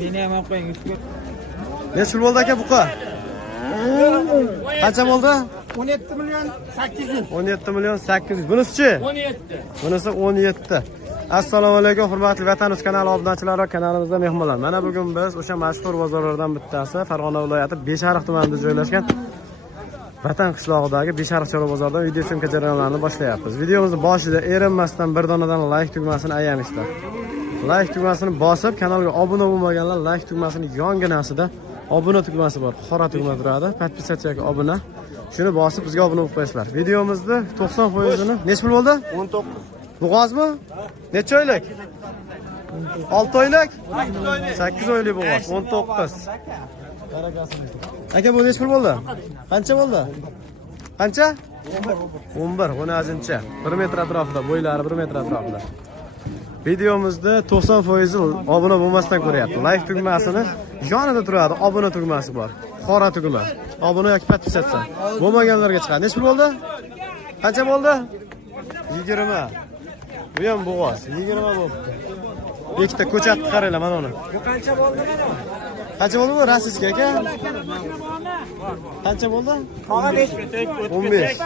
Meni ham olib qo'ying. Necha pul bo'ldi aka buqa? Qancha bo'ldi? 17 million 800. 17 million 800. Bunisi-chi? 17. Bunisi 17. Assalomu alaykum hurmatli Vatanuz kanali obunachilari va kanalimizda mehmonlar. Mana bugun biz o'sha mashhur bozorlardan bittasi Farg'ona viloyati Beshariq tumanida joylashgan Vatan qishlog'idagi Beshariq chorva bozoridan video syomka jarayonlarini boshlayapmiz. Videomizning boshida erinmasdan bir donadan like tugmasini ayamizlar. Like tugmasini bosib, kanalga obuna bo'lmaganlar like tugmasini yonginasida obuna tugmasi bor. Qora tugma turadi. Podpisatsiyaga obuna. Shuni bosib bizga obuna bo'lib qo'yasizlar. Videomizda 90%ni necha pul bo'ldi? 19. Bo'g'ozmi? Necha oylik? 6 oylik? 8 oylik bo'g'oz. 19. Aka bu necha pul bo'ldi? Qancha bo'ldi? Qancha? 11, 11-chi. 1 metr atrofida, bo'ylari 1 metr atrofida. Videomizda 90% obuna bo'lmasdan ko'ryapti. Like tugmasini yonida turadi, obuna tugmasi bor. Qora tugma. Obuna yoki podpisatsiya. Bo'lmaganlarga chiqadi. Necha pul bo'ldi? Qancha bo'ldi? 20. Bu ham bo'g'oz. 20 bo'libdi. Ikkita ko'chatni qaranglar mana uni. Bu qancha bo'ldi mana? Qancha bo'ldi bu rossiyskiy aka? Qancha bo'ldi? 15.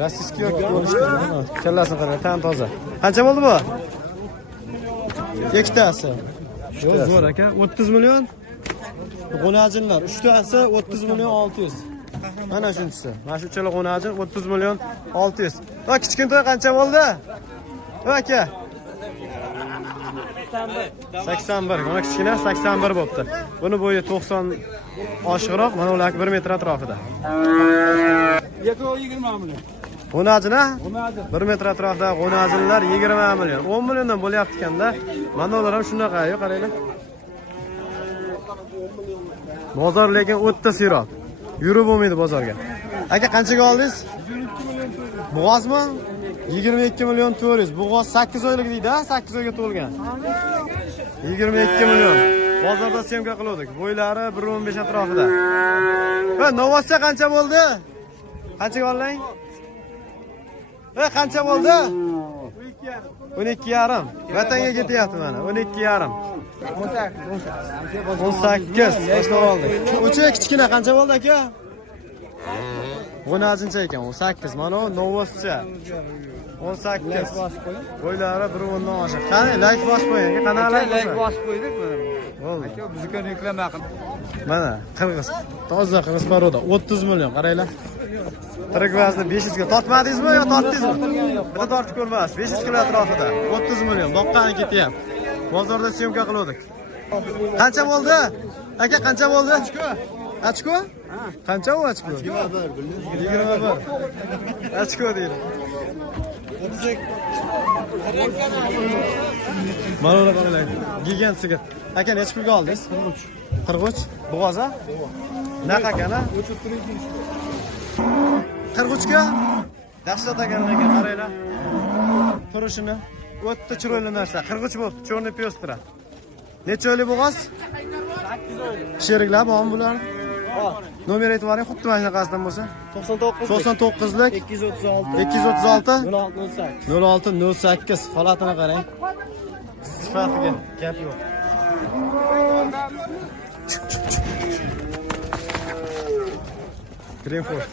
Rossiyskiy yoki bo'lishdi. Kallasini qarang, tan toza. Qancha bo'ldi bu? Ikkitasi. Zo'r aka, 30 million. G'unajinlar 3 tasi 30 million 600. Mana shunchisi. Mana shu uchala g'unajin 30 million 600. Va kichkintoy qancha bo'ldi? Aka. 81. Mana kichkina 81 bo'libdi. Buni bo'yi 90 oshiqroq, mana ular 1 metr atrofida. Yeko 20 million. G'unajina? 1 metr atrofida g'unajinlar 20 million. 10 milliondan bo'lyapti ekanda. Mana ular ham shunaqa, qaranglar. Bozor lekin o'tda siroq. Yurib bo'lmaydi bozorga. Aka qanchaga oldingiz? 22 million. Bo'g'ozmi? 22 million 400. Bo'g'oz 8 oylik deydi-a, 8 oyga to'lgan. 22 million. Bozorda syomka qildik. Bo'ylari 1.15 atrofida. Va novoscha qancha bo'ldi? Qanchaga olding? Qancha bo'ldi? 12.5. Vatanga ketyapti mana. 12.5. 18. Yoshlar oldik. O'cha kichkina qancha bo'ldi aka? 17-chi ekan, 18. Mana u novoscha. 18. Bo'ylari 1.10 dan oshiq. Qani, like bosib qo'ying. Qanaqa like bosib qo'ydik mana. Bo'ldi. Aka bizga reklama qil. Mana qirg'iz. Toza qirg'iz paroda 30 million, qaranglar. Tirik vazni 500 ga tortmadingizmi yo tortdingizmi? Bitta tortib ko'rmas. 500 kg atrofida 30 million. Boqqani ketyapti. Bozorda syomka qildik. Qancha bo'ldi? Aka qancha bo'ldi? Ochko? Qancha u ochko? 21. Ochko deydi. Mana ular qaranglar. Gigant sigir. Aka necha pulga oldingiz? 43. 43? Bo'g'oz-a? Naqa akana? 43 ga? Dahshat ekanlarga qaranglar. Turishini o'tda chiroyli narsa. 43 bo'libdi. Cho'rni pyostra. Necha oylik bo'g'oz? 8 oylik. Sheriklar bormi bular? Bor. Nomer aytib bering, xuddi mana shunaqasidan bo'lsa. 99 lik 236 0608. Holatini qarang. Sifatiga gap yo'q. Greenford.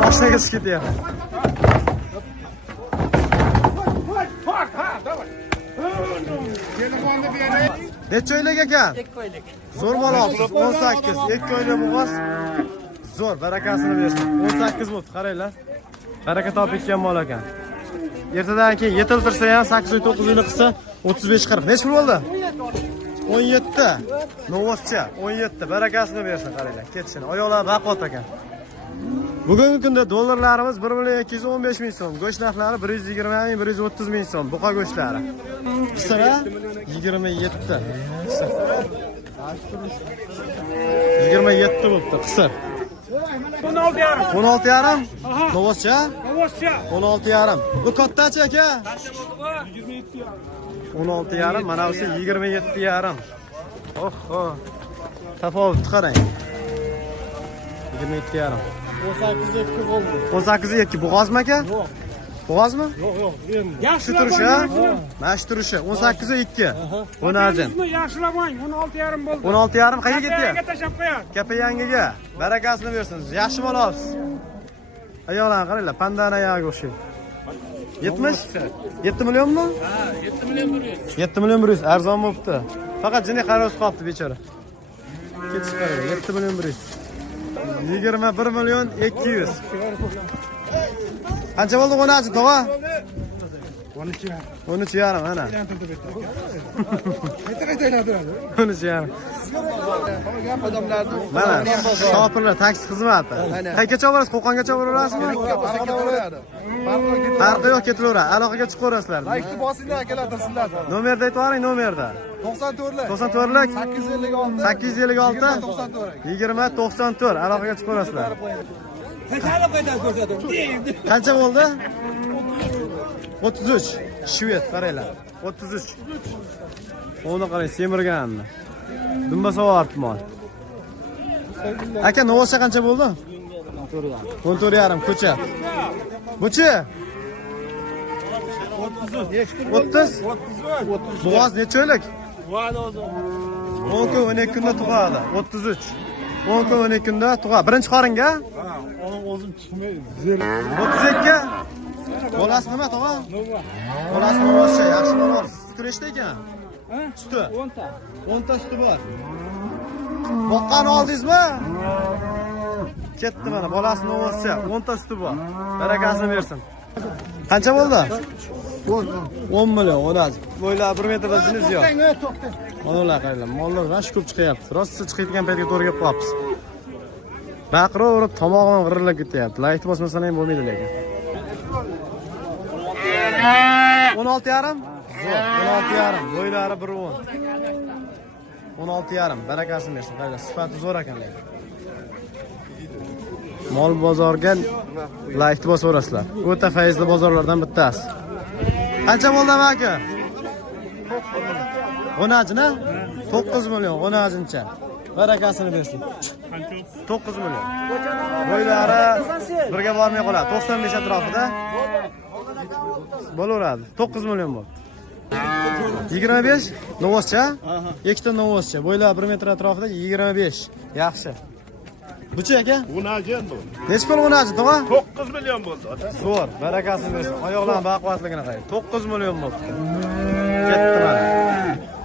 Mashinaga chiqib ketyapti. Necha oylik ekan? 2 oylik. Zo'r bola olibsiz. 18. 2 oylik bo'g'oz. Zo'r, barakasini bersin. 18 bo'ldi, qaranglar. Baraka topib ketgan bola ekan. Ertadan keyin yetiltirsa ham 8 oy 9 oylik qilsa 35-40. Necha pul bo'ldi? 17. Novoscha 17. Barakasini bersin, qaranglar. Ketishini. Oyoqlar baquvvat ekan. Bugungi kunda dollarlarimiz 1.215 ming so'm, go'sht narxlari 120 ming, 130 ming so'm, buqa go'shtlari. Qisqa 27. 27 bo'libdi, qisqa. 16.5. 16.5? Novoscha? Novoscha. 16.5. Bu kattachi aka? Qancha bo'ldi bu? 16.5, mana busi 27.5. Oho. Tafovutni qarang. 27.5. 18 2 bo'g'ozmi aka? Yo'q. Bo'g'ozmi? Yo'q. Shu turishi, ha? Mana shu turishi 18 2. O'najin. Yaxshilamang, 16,5 bo'ldi. 16,5 qayerga ketdi? Yangiga tashlab qo'yar. Kapayangiga. Barakasini bersin. Yaxshi mol olibsiz. Ayollarni qaranglar, pandan oyog'iga o'xshaydi. 70? 7 millionmi? Ha, 7 million 100. 7 million 100 arzon bo'libdi. Faqat jini qaroz qolibdi bechora. Ketish qarang, 7 million 100. 21 million 200. Qancha bo'ldi qo'nachi, tog'a? 12. 13,5 mana. 13,5. Mana shopirlar taksi xizmati. Qayergacha oborasiz? Qo'qongacha oborasizmi? Farqi yo'q, ketaveradi. Aloqaga chiqaverasizlar. Laykni bosinglar akalar tirsinlar. Nomerda aytib yuboring, nomerda. 94lik. 94lik 856 856 94. 20 94 aloqaga chiqaverasizlar. Qancha qaydan ko'rsatdim? Qancha bo'ldi? 33. Shved qaranglar. 33. Uni qarang, semirganmi? Dumba sovardi mol. Aka, novosha qancha bo'ldi? 14,5 ko'cha. Buchi? 30. Bo'g'oz necha oylik? 10 kun 12 kunda tug'adi. 33. 10 kun 12 kunda tug'adi. Birinchi qoringa? O'zim chiqmaydi. 32. Bolasi nima, tog'a? Bolasi novosha, yaxshi novos. Suti nechta ekan? Suti 10 ta. 10 ta suti bor. Boqqani oldingizmi? Ketdi mana, bolasi novoscha, 10 ta suti bor. Barakasini bersin. Qancha bo'ldi? 10 million, o'nasi. Bo'ylar 1 metrdan jiniz yo'q. Onalar qaranglar, mollar rash ko'p chiqyapti. Rosti chiqayotgan paytga to'g'ri kelib qolibsiz. Baqiraverib tomog'im g'irilib ketyapti. Laykni bosmasam ham bo'lmaydi lekin. 16,5? Zo'r, 16,5. Bo'ylari 1.10. 16,5. Barakasini bersin. Qaranglar, sifati zo'r ekan lekin. Mol bozorga laykni bosaverasizlar. O'ta fayzli bozorlardan bittasi. Qancha bo'ldi aka? 10 9 million, 10-cha. Barakasini bersin. 9 million. Bo'ylari birga bormay qoladi. 95 atrofida. Bo'laveradi. 9 million bo'ldi. 25 novoscha? Ikkita novoscha. Bo'ylar 1 metr atrofida 25. Yaxshi. Buchi aka? 10 bu. Necha pul 10 tog'a? 9 million bo'ldi. Zo'r, barakasini bersin. Oyoqlarning baquvvatligini qarang. 9 million bo'libdi. Ketdi mana.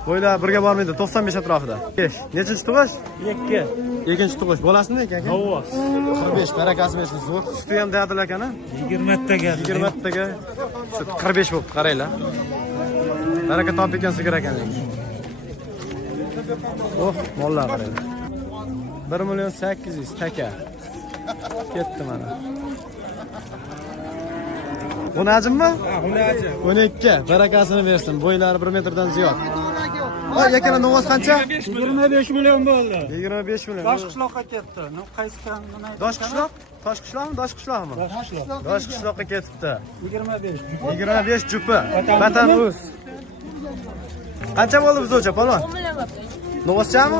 Bo'ylar birga bormaydi, 95 atrofida. 5. Nechinchi tug'ish? 2. Ikkinchi tug'ish. Bolasini aka? Novos. 45. Barakasini bersin. Zo'r. Suti ham dadil ekan-a? 20 taga. 20 taga. Sut 45 bo'libdi, qaranglar. Baraka topib ekan sigir ekan. Oh, mollar qaranglar. 1 million 800 taka. Ketdi mana. 10 ajimmi? Ha, 12. Barakasini bersin. Bo'ylari 1 metrdan ziyod. Voy, yakana novos qancha? 25 million bo'ldi. 25 million. Toshqishloqqa ketdi. Qaysi kan nima? Toshqishloq? Toshqishloqmi? Toshqishloqmi? Toshqishloqqa ketibdi. 25. 25 jupi. Vatan rus. Qancha bo'ldi bizga, palon? 10 million bo'pti. Novoschami?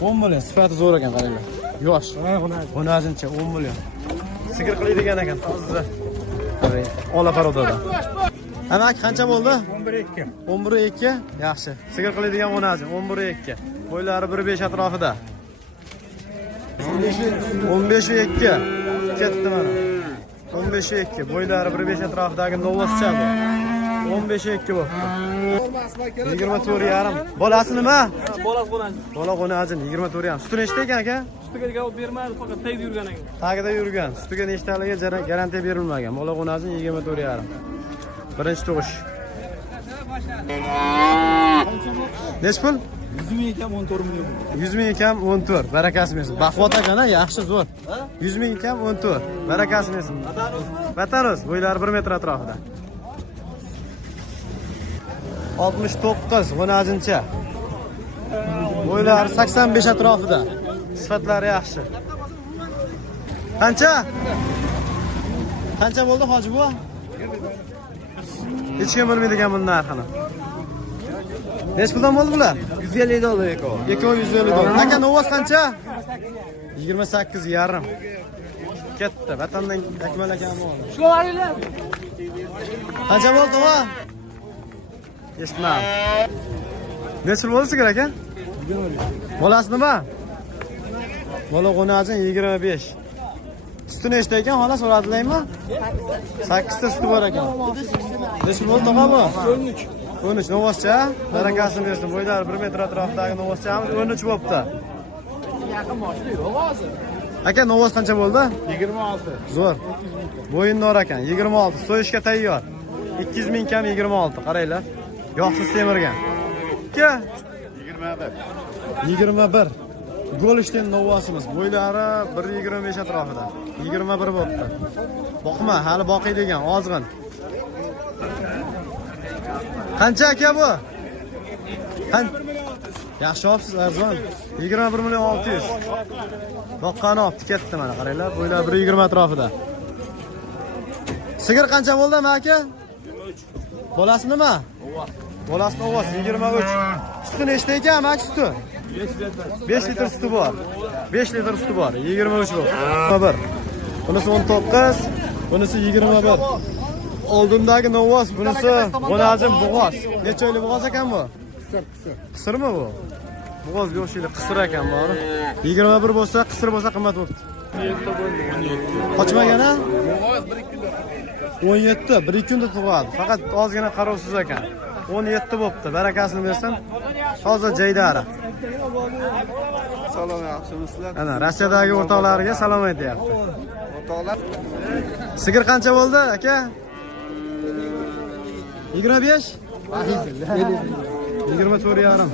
10 million. Sifati zo'r ekan, qaranglar. Yosh. 10-cha 10 million. Sigir qiladigan ekan, toza. Ola parodadan. Amak qancha bo'ldi? 11.2. 11.2. Yaxshi. Sigir qiladigan 10-cha 11.2. Bo'ylari 1.5 atrofida. 15.2. Ketdi mana. 15.2. Bo'ylari 1.5 atrofidagi novoscha bu. 15.2 bu. 24,5. Bolasi nima? Bolasi qo'nadi. Bola qo'najin 24,5. Suti nechta ekan aka? Sutiga javob bermadi, faqat tagida yurgan ekan. Tagida yurgan. Sutiga nechtaliga garantiya berilmagan. Bola qo'najin 24,5. Birinchi tug'ish. Nech pul? 100 ming kam 14 million. 100 ming kam 14. Barakasi bersin. Baquvvat ekan, yaxshi zo'r. 100 ming kam 14. Barakasi bersin. Vatanimiz bo'ylari 1 metr atrofida. 69 10-cha. Bo'ylari 85 atrofida. Sifatlari yaxshi. Qancha? Qancha bo'ldi hoji bu? Hech kim bilmaydigan bundan narxini. Nech puldan bo'ldi bular? 150 dollar ekon. Ekon 150 dollar. Aka novos qancha? 28,5. Ketdi. Vatandan Akmal akam oldi. Shularlar. Qancha bo'ldi va? Eshitmadim. Necha bo'ldi sigir aka? Bolasi nima? Bola qo'najin 25. Suti nechta ekan? Xola so'radilarmi? 8 ta suti bor ekan. Necha bo'ldi tog'a bu? 13 novoscha. Barakasini bersin. Bo'ylari 1 metr atrofidagi novoschamiz 13 bo'libdi. Aka novoz qancha bo'ldi? 26. Zo'r. Bo'yinlar ekan 26. So'yishga tayyor. 200 ming kam 26. Qaranglar. Yoqsiz temirgan. Aka 21. Golishten novosimiz. Bo'ylari 1.25 atrofida. 21 bo'libdi. Boqma, hali boqiy degan, ozg'in. Qancha aka bu? Yaxshi olibsiz, arzon. 21 million 600. Boqqani olib ketdi mana, qaranglar. Bo'ylari 1.20 atrofida. Sigir qancha bo'ldi aka? 23. Bolasi nima? Bolasi ovoz 23. Suti nechta ekan, mak suti? 5 litr suti bor. 5 litr suti bor. 23 bu. 1. Bunisi 19, bunisi 21. Oldindagi novoz, bunisi qo'najin bug'oz. Necha oylik bug'oz ekan bu? Qisirmi bu? Bug'ozga o'xshaydi, qisir ekan bu. 21 bo'lsa, qisir bo'lsa qimmat bo'libdi. 17. Qochmagan-a? Bug'oz 1 kunda. 1-2 kunda tug'adi. Faqat ozgina qarovsiz ekan. 17 bo'libdi. Barakasini bersin. Hozir jaydari. Salom, yaxshimisizlar? Ana, Rossiyadagi o'rtoqlariga salom aytyapti. O'rtoqlar. Sigir qancha bo'ldi, aka? 25? 24,5.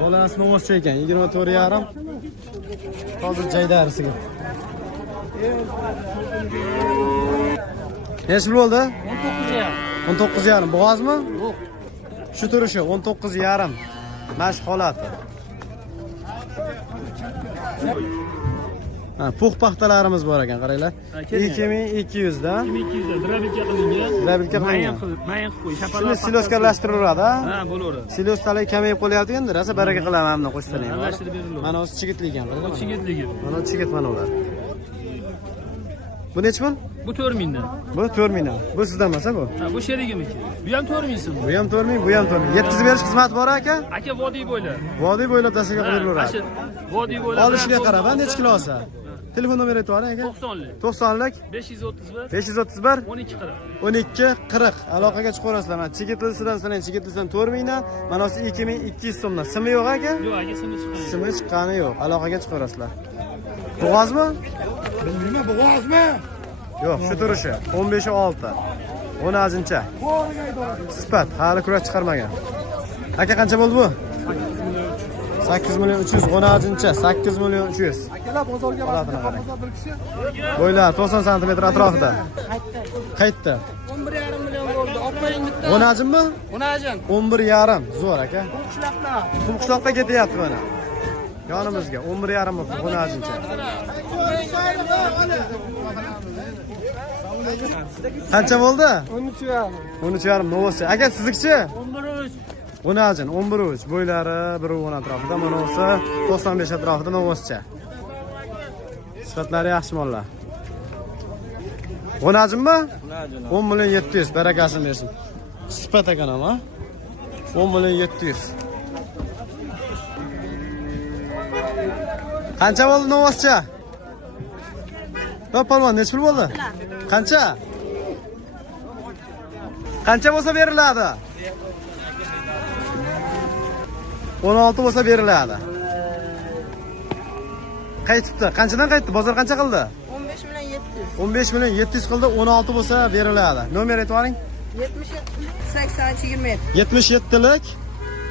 Bolasi novoscha ekan, 24,5. Hozir jaydari sigir. Necha bo'ldi? 19,5. 19,5. Bo'g'ozmi? Yo'q. Shu turishi 19,5. Mashq holati. Ha, puh paxtalarimiz bor ekan, qaranglar. 2200 da. 2200 drabilka qilingan. Drabilka qilingan. Mayin qo'y, Shuni shapalar. siloskallashtiriladi, ha? Ha, bo'laveradi. Silostalay kamayib qolyapti endi, rosa baraka qilaman hamda qo'shsalar. Aralashtirib beriladi. Mana o'zi chigitli ekan, birdami? Chigitligi. Mana chigit mana ular. Bu necha pul? Bu 4000 dan. Bu 4000 dan. Bu sizdan emas-a bu? Ha, bu sherigimniki. Bu ham 4000 so'm. Bu ham 4000, bu ham 4000. Yetkazib berish xizmati bor aka? Aka vodiy bo'ylab. Vodiy bo'ylab dastaga qo'yilaveradi. Vodiy bo'ylab. Olishiga qarab, necha kilo olsa? Telefon nomeri aytib yuboring aka. 90lik. 90lik 531 531 1240. 1240 aloqaga chiqaverasizlar. Mana chigitlisidan sizlar chigitlisidan 4000 dan, mana o'zi 2200 so'mdan. Simi yo'q aka? Yo'q, aka simi chiqqan. Simi chiqqani yo'q. Aloqaga chiqaverasizlar. Bo'g'ozmi? Nima bo'g'ozmi? Yo'q, shu turishi 15.6. 10 ajincha. Sifat, hali kurak chiqarmagan. Aka qancha bo'ldi bu? 8 million 300, 10 ajincha 8 million 300. Akalar bozorga Holatini qarang. bozor bir kishi. Bo'ylar 90 sm atrofida. Qaytdi. 11,5 million bo'ldi. Opaying bitta. 10 ajinmi? 10 ajin. 11,5. Zo'r aka. Qishloqda. Qumqishloqqa ketyapti mana. Yonimizga 11,5 bo'ldi 10 ajincha. Qancha bo'ldi? 13,5. 13,5 novoscha. Aka sizikchi? 11. 10 ajin, 11 bo'ylari 1.10 atrofida, mana o'sa 95 atrofida novoscha. Sifatlari yaxshi mollar. 10 ajinmi? 10 million 700, barakasini bersin. Sifat ekan ama. 10 million 700. Qancha bo'ldi novoscha? Yo'q, polvon, necha pul bo'ldi? Qancha? Qancha bo'lsa beriladi? 16 bo'lsa beriladi. Qaytibdi. Qanchadan qaytdi? Bozor qancha qildi? 15 million 700. 15 million 700 qildi, 16 bo'lsa beriladi. Nomer aytib oling. 77 80 27. 77lik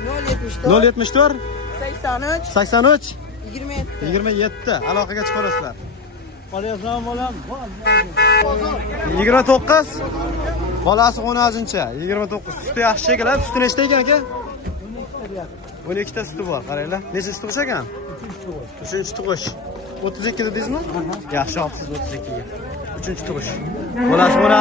074 074 83 83 27. 27. Aloqaga chiqarasizlar. Qolyapsan bolam. 29. Bolasi 10 ajincha, 29. Suti yaxshi shekillar. Suti nechta ekan aka? 12 ta suti bor, qaranglar. Necha tug'ish ekan? 3-chi tug'ish. 32 dedingizmi? Yaxshi olibsiz 32 ga. 3-chi tug'ish. Bolasi 10